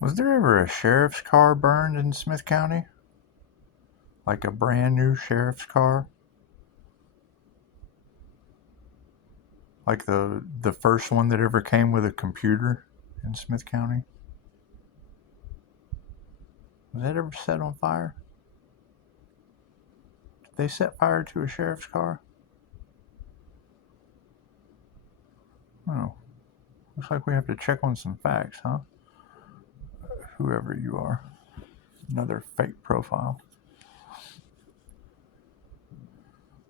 Was there ever a sheriff's car burned in Smith County? Like a brand new sheriff's car? Like the first one that ever came with a computer in Smith County? Was that ever set on fire? Did they set fire to a sheriff's car? Oh, looks like we have to check on some facts, huh? Whoever you are. Another fake profile.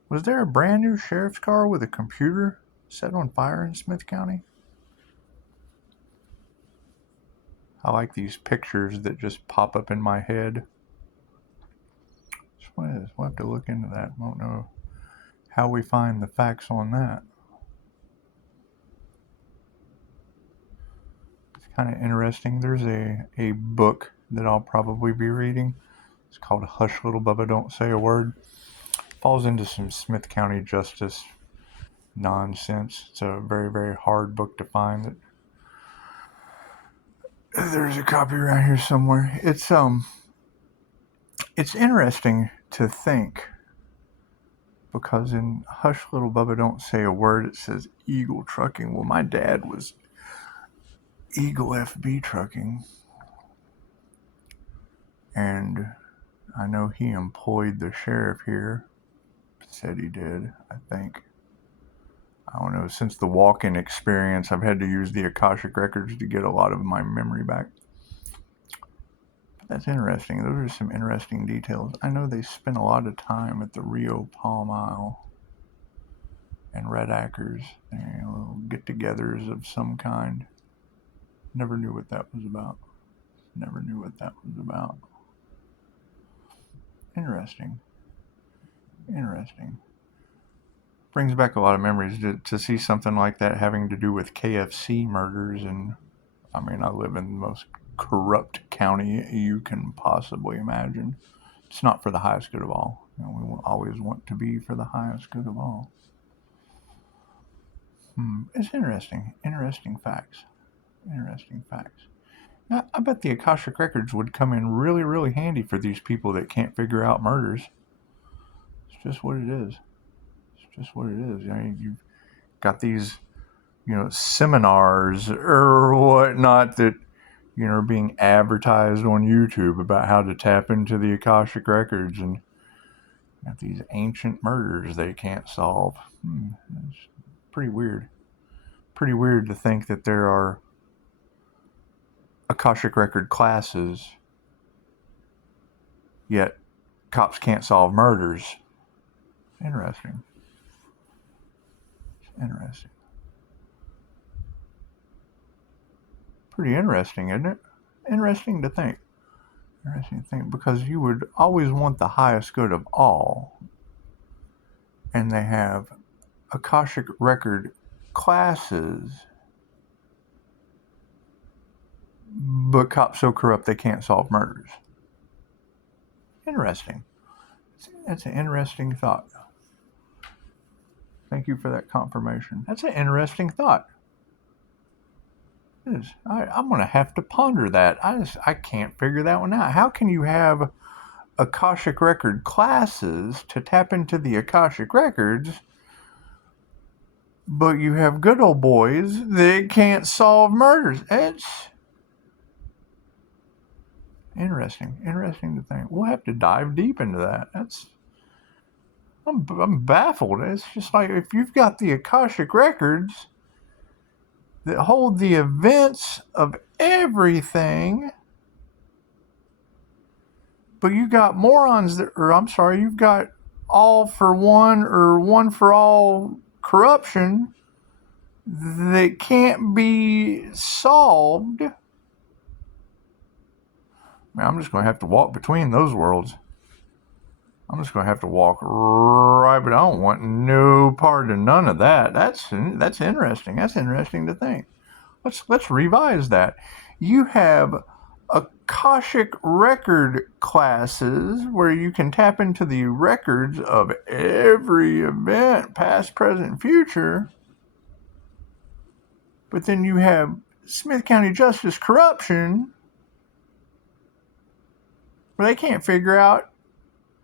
Was there a brand new sheriff's car with a computer set on fire in Smith County? I like these pictures that just pop up in my head. What is? We'll have to look into that. I don't know how we find the facts on that. It's kind of interesting. There's a book that I'll probably be reading. It's called Hush Little Bubba Don't Say a Word. Falls into some Smith County justice nonsense. It's a very, very hard book to find. There's a copy around here somewhere. It's interesting to think, because in Hush Little Bubba Don't Say a Word it says Eagle Trucking. Well, my dad was Eagle FB Trucking, and I know he employed the sheriff here. Said he did, I think. I don't know, since the walk-in experience, I've had to use the Akashic records to get a lot of my memory back. But that's interesting. Those are some interesting details. I know they spent a lot of time at the Rio Palm Isle and Red Acres, little get-togethers of some kind. Never knew what that was about. Interesting. Brings back a lot of memories to see something like that having to do with KFC murders. And I mean, I live in the most corrupt county you can possibly imagine. It's not for the highest good of all. We will always want to be for the highest good of all. It's interesting. Interesting facts. Now, I bet the Akashic records would come in really, really handy for these people that can't figure out murders. It's just what it is. You've got these, seminars or whatnot that, are being advertised on YouTube about how to tap into the Akashic records, and got these ancient murders they can't solve. It's pretty weird. Pretty weird to think that there are Akashic record classes, yet cops can't solve murders. Interesting. Pretty interesting, isn't it? Interesting to think, because you would always want the highest good of all, and they have Akashic record classes, but cops so corrupt they can't solve murders. Interesting. That's an interesting thought. Thank you for that confirmation. That's an interesting thought. It is. I'm going to have to ponder that. I can't figure that one out. How can you have Akashic record classes to tap into the Akashic records, but you have good old boys that can't solve murders? It's interesting to think. We'll have to dive deep into that. I'm baffled. It's just like, if you've got the Akashic records that hold the events of everything, but you got morons you've got all for one or one for all corruption that can't be solved. Man, I'm just going to have to walk between those worlds. I'm just going to have to walk right, but I don't want no part of none of that. That's interesting. That's interesting to think. Let's revise that. You have Akashic record classes where you can tap into the records of every event, past, present, future. But then you have Smith County Justice corruption But they can't figure out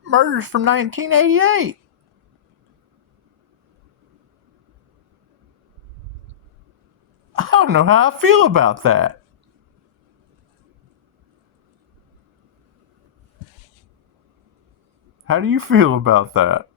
murders from 1988. I don't know how I feel about that. How do you feel about that?